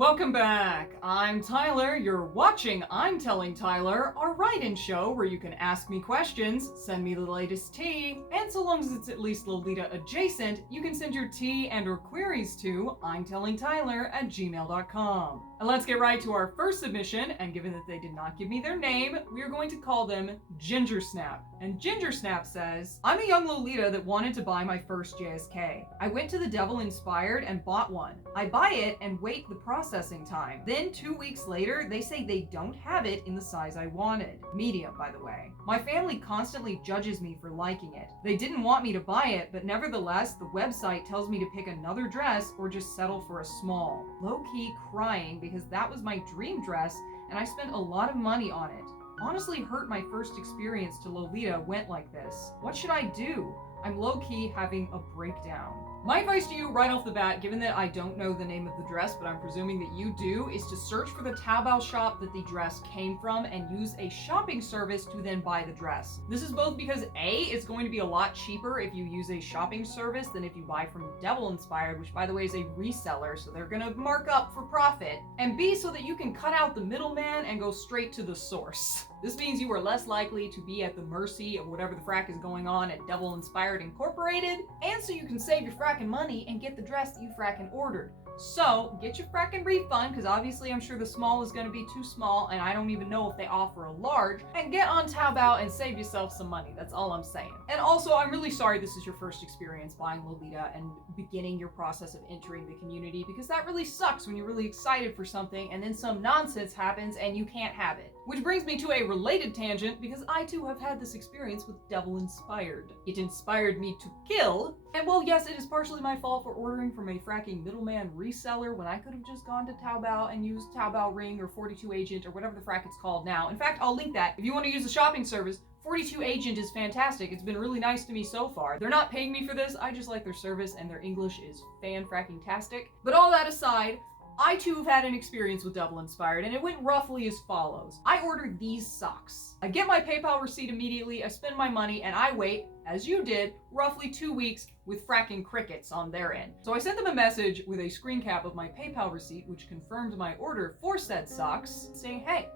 Welcome back! I'm Tyler, you're watching I'm Telling Tyler, our write-in show where you can ask me questions, send me the latest tea, and so long as it's at least Lolita adjacent, you can send your tea and or queries to imtellingtyler@gmail.com. And let's get right to our first submission, and given that they did not give me their name, we are going to call them Gingersnap. And Gingersnap says, I'm a young Lolita that wanted to buy my first JSK. I went to the Devil Inspired and bought one. I buy it and wait the processing time. Then 2 weeks later, they say they don't have it in the size I wanted. Medium, by the way. My family constantly judges me for liking it. They didn't want me to buy it, but nevertheless, the website tells me to pick another dress or just settle for a small. Low-key crying because that was my dream dress and I spent a lot of money on it. Honestly hurt my first experience to Lolita went like this. What should I do? I'm low-key having a breakdown. My advice to you right off the bat, given that I don't know the name of the dress, but I'm presuming that you do, is to search for the Taobao shop that the dress came from and use a shopping service to then buy the dress. This is both because A, it's going to be a lot cheaper if you use a shopping service than if you buy from Devil Inspired, which by the way is a reseller, so they're gonna mark up for profit. And B, so that you can cut out the middleman and go straight to the source. This means you are less likely to be at the mercy of whatever the frack is going on at Devil Inspired Incorporated, and so you can save your frackin' money and get the dress that you frackin' ordered. So, get your frackin' refund, because obviously I'm sure the small is going to be too small, and I don't even know if they offer a large, and get on Taobao and save yourself some money. That's all I'm saying. And also, I'm really sorry this is your first experience buying Lolita and beginning your process of entering the community, because that really sucks when you're really excited for something, and then some nonsense happens and you can't have it. Which brings me to a related tangent, because I too have had this experience with Devil Inspired. It inspired me to kill, and well, yes, it is partially my fault for ordering from a fracking middleman reseller when I could have just gone to Taobao and used Taobao Ring or 42 Agent or whatever the frack it's called now. In fact, I'll link that. If you want to use the shopping service, 42 Agent is fantastic. It's been really nice to me so far. They're not paying me for this, I just like their service and their English is fan-fracking-tastic. But all that aside, I too have had an experience with Devil Inspired, and it went roughly as follows. I ordered these socks. I get my PayPal receipt immediately, I spend my money, and I wait, as you did, roughly 2 weeks with fracking crickets on their end. So I sent them a message with a screen cap of my PayPal receipt, which confirmed my order for said socks, saying, hey,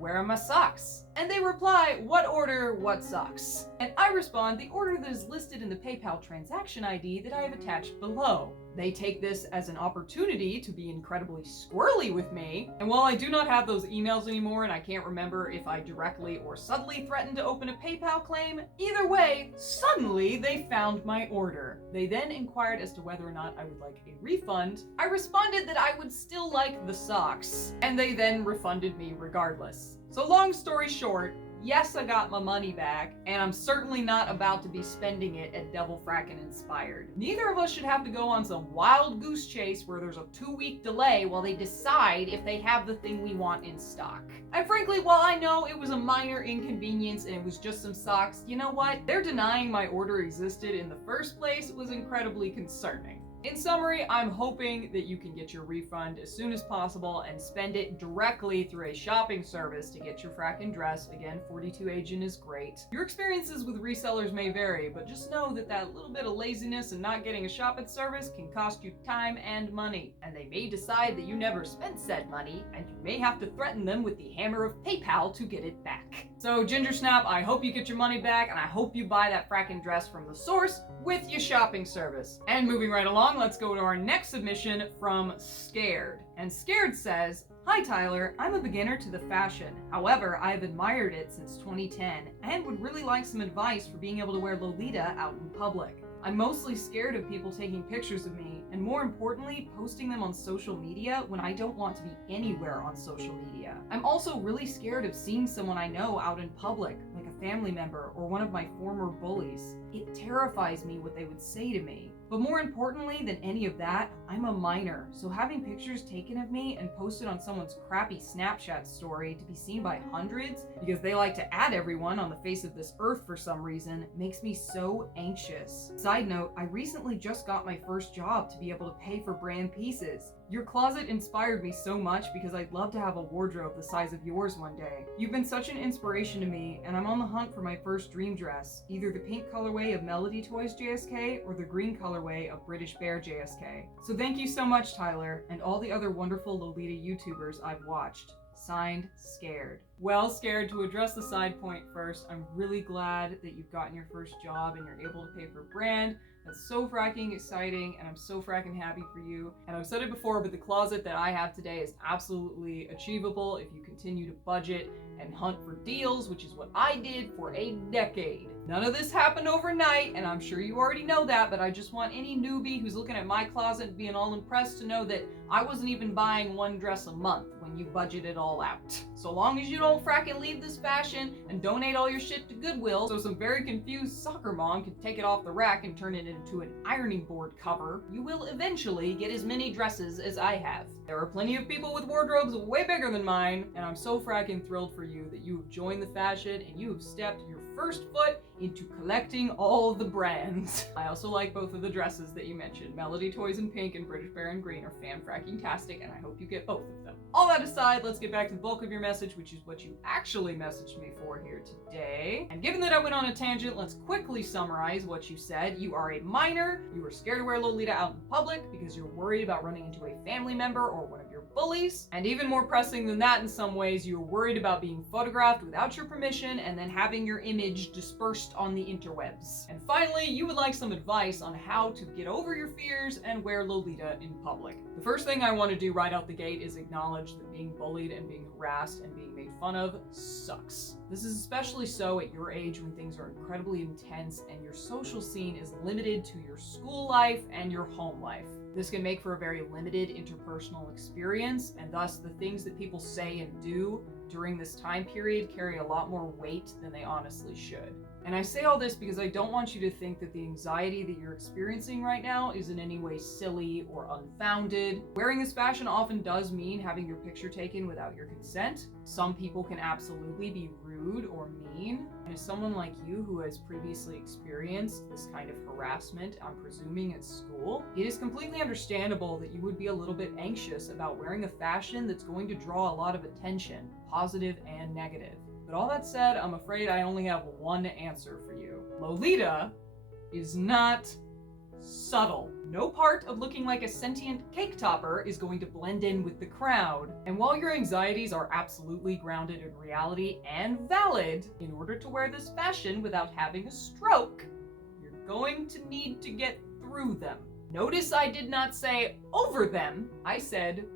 where are my socks? And they reply, what order, what socks? And I respond, the order that is listed in the PayPal transaction ID that I have attached below. They take this as an opportunity to be incredibly squirrely with me, and while I do not have those emails anymore and I can't remember if I directly or subtly threatened to open a PayPal claim, either way, suddenly they found my order. They then inquired as to whether or not I would like a refund. I responded that I would still like the socks, and they then refunded me regardless. So long story short, yes, I got my money back, and I'm certainly not about to be spending it at Devil Frackin' Inspired. Neither of us should have to go on some wild goose chase where there's a 2-week delay while they decide if they have the thing we want in stock. And frankly, while I know it was a minor inconvenience and it was just some socks, you know what? Their denying my order existed in the first place was incredibly concerning. In summary, I'm hoping that you can get your refund as soon as possible and spend it directly through a shopping service to get your frackin' dress. Again, 42 Agent is great. Your experiences with resellers may vary, but just know that that little bit of laziness and not getting a shopping service can cost you time and money. And they may decide that you never spent said money, and you may have to threaten them with the hammer of PayPal to get it back. So Gingersnap, I hope you get your money back, and I hope you buy that frackin' dress from the source with your shopping service. And moving right along, let's go to our next submission from Scared. And Scared says, hi Tyler, I'm a beginner to the fashion. However, I've admired it since 2010 and would really like some advice for being able to wear Lolita out in public. I'm mostly scared of people taking pictures of me, and more importantly, posting them on social media when I don't want to be anywhere on social media. I'm also really scared of seeing someone I know out in public, like a family member or one of my former bullies. It terrifies me what they would say to me. But more importantly than any of that, I'm a minor, so having pictures taken of me and posted on someone's crappy Snapchat story to be seen by hundreds, because they like to add everyone on the face of this earth for some reason, makes me so anxious. Side note, I recently just got my first job to be able to pay for brand pieces. Your closet inspired me so much because I'd love to have a wardrobe the size of yours one day. You've been such an inspiration to me, and I'm on the hunt for my first dream dress, either the pink colorway of Melody Toys JSK or the green colorway of British Bear JSK. So thank you so much, Tyler, and all the other wonderful Lolita YouTubers I've watched. Signed, Scared. Well, Scared, to address the side point first, I'm really glad that you've gotten your first job and you're able to pay for brand. That's so fracking exciting, and I'm so fracking happy for you. And I've said it before, but the closet that I have today is absolutely achievable if you continue to budget and hunt for deals, which is what I did for a decade. None of this happened overnight, and I'm sure you already know that, but I just want any newbie who's looking at my closet and being all impressed to know that I wasn't even buying one dress a month when you budget it all out. So long as you don't fracking leave this fashion and donate all your shit to Goodwill so some very confused soccer mom can take it off the rack and turn it into an ironing board cover, you will eventually get as many dresses as I have. There are plenty of people with wardrobes way bigger than mine, and I'm so fracking thrilled for you that you have joined the fashion and you have stepped your first foot into collecting all the brands. I also like both of the dresses that you mentioned. Melody Toys in pink and British Bear in green are fan-fracking-tastic, and I hope you get both of them. All that aside, let's get back to the bulk of your message, which is what you actually messaged me for here today. And given that I went on a tangent, let's quickly summarize what you said. You are a minor, you were scared to wear Lolita out in public because you're worried about running into a family member or one of your bullies. And even more pressing than that in some ways, you're worried about being photographed without your permission and then having your image dispersed on the interwebs. And finally, you would like some advice on how to get over your fears and wear Lolita in public. The first thing I want to do right out the gate is acknowledge that being bullied and being harassed and being made fun of sucks. This is especially so at your age when things are incredibly intense and your social scene is limited to your school life and your home life. This can make for a very limited interpersonal experience, and thus the things that people say and do during this time period carry a lot more weight than they honestly should. And I say all this because I don't want you to think that the anxiety that you're experiencing right now is in any way silly or unfounded. Wearing this fashion often does mean having your picture taken without your consent. Some people can absolutely be rude or mean. And as someone like you who has previously experienced this kind of harassment, I'm presuming at school, it is completely understandable that you would be a little bit anxious about wearing a fashion that's going to draw a lot of attention, positive and negative. But all that said, I'm afraid I only have one answer for you. Lolita is not subtle. No part of looking like a sentient cake topper is going to blend in with the crowd. And while your anxieties are absolutely grounded in reality and valid, in order to wear this fashion without having a stroke, you're going to need to get through them. Notice I did not say over them, I said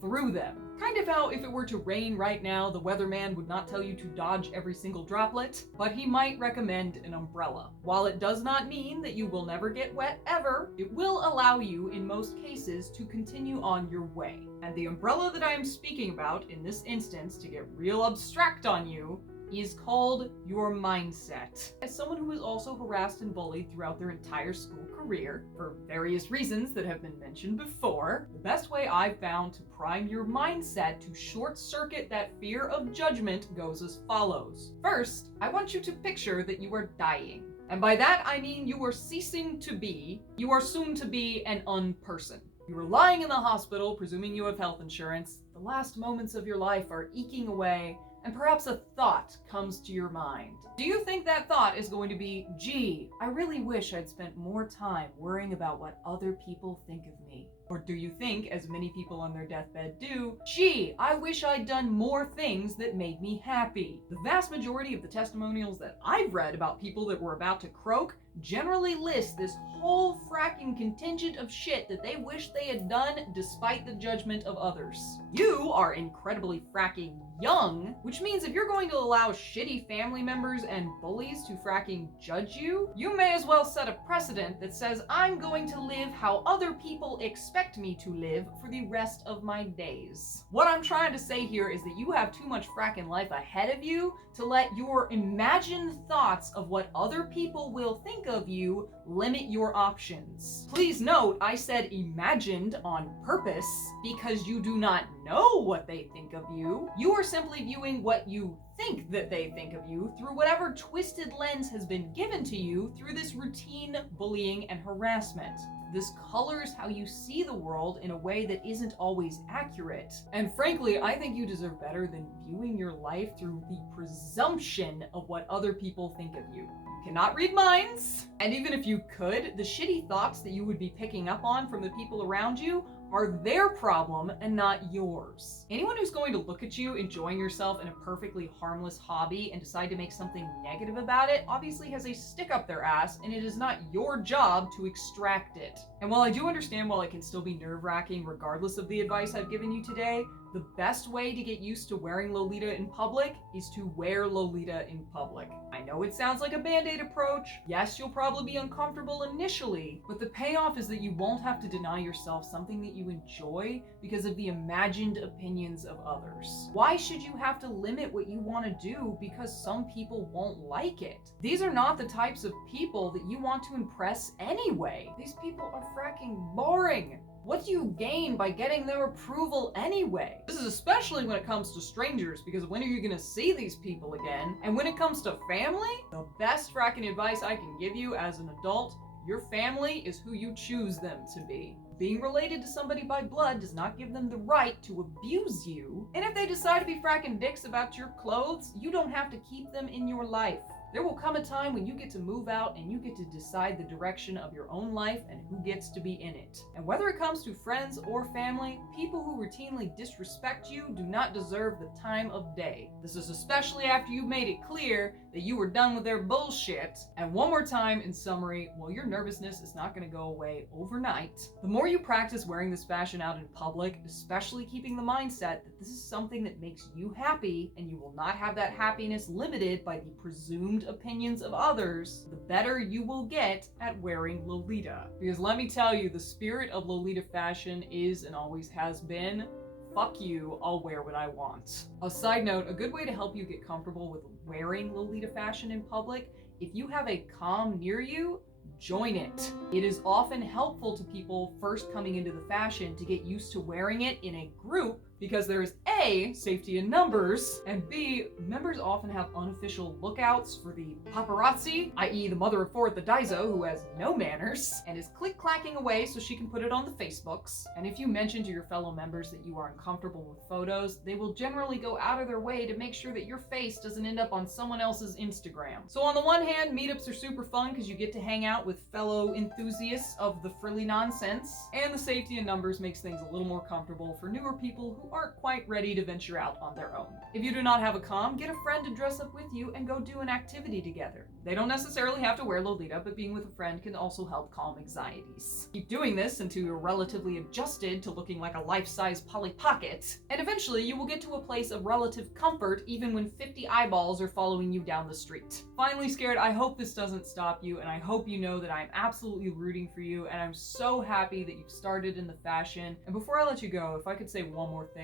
through them. Kind of how if it were to rain right now, the weatherman would not tell you to dodge every single droplet, but he might recommend an umbrella. While it does not mean that you will never get wet ever, it will allow you, in most cases, to continue on your way. And the umbrella that I am speaking about in this instance, to get real abstract on you, is called your mindset. As someone who was also harassed and bullied throughout their entire school career, for various reasons that have been mentioned before, the best way I've found to prime your mindset to short-circuit that fear of judgment goes as follows. First, I want you to picture that you are dying. And by that I mean you are ceasing to be, you are soon to be an unperson. You are lying in the hospital, presuming you have health insurance. The last moments of your life are eking away, and perhaps a thought comes to your mind. Do you think that thought is going to be, gee, I really wish I'd spent more time worrying about what other people think of me? Or do you think, as many people on their deathbed do, gee, I wish I'd done more things that made me happy? The vast majority of the testimonials that I've read about people that were about to croak generally list this whole fracking contingent of shit that they wish they had done despite the judgment of others. You are incredibly fracking young, which means if you're going to allow shitty family members and bullies to fracking judge you, you may as well set a precedent that says I'm going to live how other people expect me to live for the rest of my days. What I'm trying to say here is that you have too much fracking life ahead of you to let your imagined thoughts of what other people will think of you limit your options. Please note, I said imagined on purpose because you do not know what they think of you. You are simply viewing what you think that they think of you through whatever twisted lens has been given to you through this routine bullying and harassment. this colors how you see the world in a way that isn't always accurate. And frankly, I think you deserve better than viewing your life through the presumption of what other people think of you. You cannot read minds, and even if you could, the shitty thoughts that you would be picking up on from the people around you are their problem and not yours. Anyone who's going to look at you enjoying yourself in a perfectly harmless hobby and decide to make something negative about it obviously has a stick up their ass, and it is not your job to extract it. And while I do understand it can still be nerve-wracking regardless of the advice I've given you today, the best way to get used to wearing Lolita in public is to wear Lolita in public. I know it sounds like a band-aid approach. Yes, you'll probably be uncomfortable initially, but the payoff is that you won't have to deny yourself something that you enjoy because of the imagined opinions of others. Why should you have to limit what you want to do because some people won't like it? These are not the types of people that you want to impress anyway. These people are fracking boring. What do you gain by getting their approval anyway? This is especially when it comes to strangers, because when are you gonna see these people again? And when it comes to family, the best fracking advice I can give you as an adult, your family is who you choose them to be. Being related to somebody by blood does not give them the right to abuse you. And if they decide to be fracking dicks about your clothes, you don't have to keep them in your life. There will come a time when you get to move out and you get to decide the direction of your own life and who gets to be in it. And whether it comes to friends or family, people who routinely disrespect you do not deserve the time of day. This is especially after you've made it clear that you were done with their bullshit. And one more time, in summary, while your nervousness is not going to go away overnight, the more you practice wearing this fashion out in public, especially keeping the mindset that this is something that makes you happy and you will not have that happiness limited by the presumed opinions of others, the better you will get at wearing Lolita. Because let me tell you, the spirit of Lolita fashion is and always has been, fuck you, I'll wear what I want. A side note, a good way to help you get comfortable with wearing Lolita fashion in public, if you have a comm near you, join it. It is often helpful to people first coming into the fashion to get used to wearing it in a group, because there's A, safety in numbers, and B, members often have unofficial lookouts for the paparazzi, i.e. the mother of four at the Daiso who has no manners, and is click-clacking away so she can put it on the Facebooks. And if you mention to your fellow members that you are uncomfortable with photos, they will generally go out of their way to make sure that your face doesn't end up on someone else's Instagram. So on the one hand, meetups are super fun because you get to hang out with fellow enthusiasts of the frilly nonsense, and the safety in numbers makes things a little more comfortable for newer people who aren't quite ready to venture out on their own. If you do not have a comm, get a friend to dress up with you and go do an activity together. They don't necessarily have to wear Lolita, but being with a friend can also help calm anxieties. Keep doing this until you're relatively adjusted to looking like a life-size Polly Pocket, and eventually you will get to a place of relative comfort even when 50 eyeballs are following you down the street. Finally, Scared, I hope this doesn't stop you, and I hope you know that I'm absolutely rooting for you, and I'm so happy that you've started in the fashion. And before I let you go, if I could say one more thing,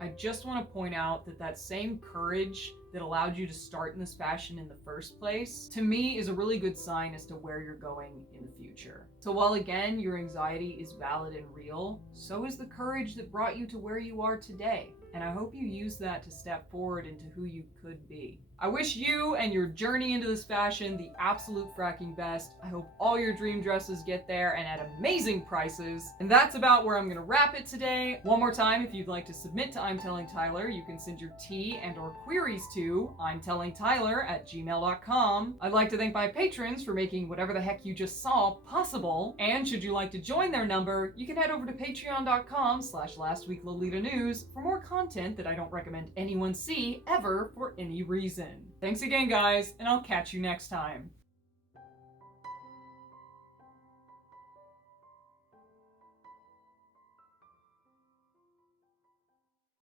I just want to point out that that same courage that allowed you to start in this fashion in the first place, to me, is a really good sign as to where you're going in the future. So while again, your anxiety is valid and real, so is the courage that brought you to where you are today. And I hope you use that to step forward into who you could be. I wish you and your journey into this fashion the absolute fracking best. I hope all your dream dresses get there and at amazing prices. And that's about where I'm gonna wrap it today. One more time, if you'd like to submit to I'm Telling Tyler, you can send your tea and or queries to imtellingtyler@gmail.com. I'd like to thank my patrons for making whatever the heck you just saw possible. And should you like to join their number, you can head over to patreon.com/lastweeklolitanews for more content that I don't recommend anyone see ever for any reason. Thanks again, guys, and I'll catch you next time.